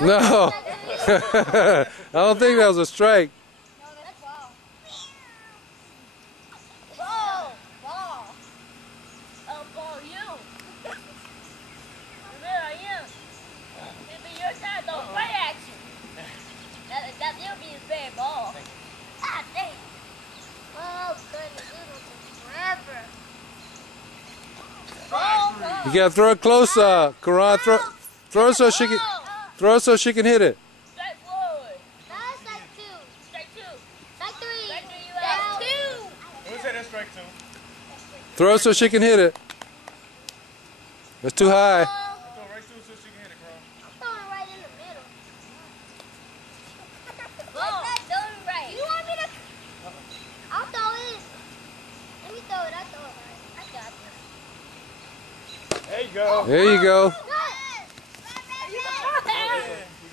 No. I don't think that was a strike. No, that's ball. Ball. Ball. Oh, ball, you. Where are you? It'll be your time, though. Right at you. That'll be his bad ball. Ah, dang. Oh, goodness. This will take forever. Ball. You gotta throw it close, Karan. Throw it so she can. Throw it so she can hit it. Strike forward. That's strike two. Strike two. Strike three. Strike three, you out. That's two. Who said that's strike two? Throw it so she can hit it. That's too high. Throw right to it so she can hit it, Karan. I'm throwing right in the middle. Whoa. Throw it right. You want me to? I'll throw it. Let me throw it. I'll throw it right. I got this. There you go. There you go. Good.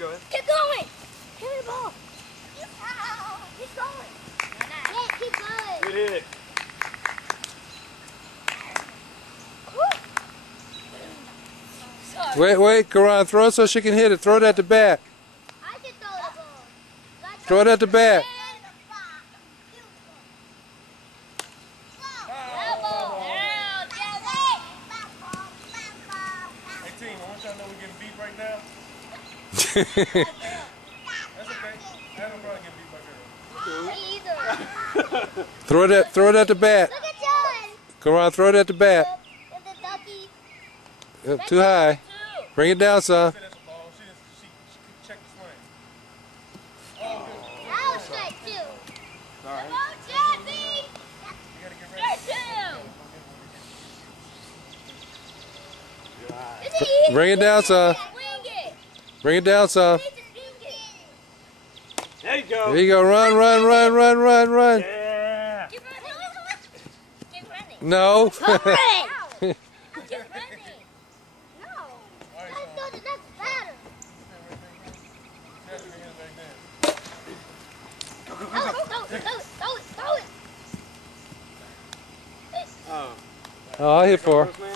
You go ahead. Keep going. Give me the ball. Keep going. Yeah, keep going. Good hit. Sorry. Wait, Karan. Throw it so she can hit it. Throw it at the bat. I can throw the ball. Throw it at the bat. Hey, team, I want y'all to know we're getting beat right now. That's okay. I don't probably get beat by girls. Throw it at the bat. Look at John. Karan, throw it at the bat. With the ducky. Too high. Bring it down, son. She said that's a ball. She checked the swing. That was strike two. All right. Come on, Jesse. You gotta get ready. Strike two. Is it easy? Bring it down, son. Swing it. Bring it down, son. Need to swing it. There you go. There you go. Run, run, run, run, run, run. Yeah. Keep running. Keep running. No. Keep running. No. All right, Let's go to the next batter. Jesse, hit it back then. Throw it. Oh. Oh, I hit for her. First man?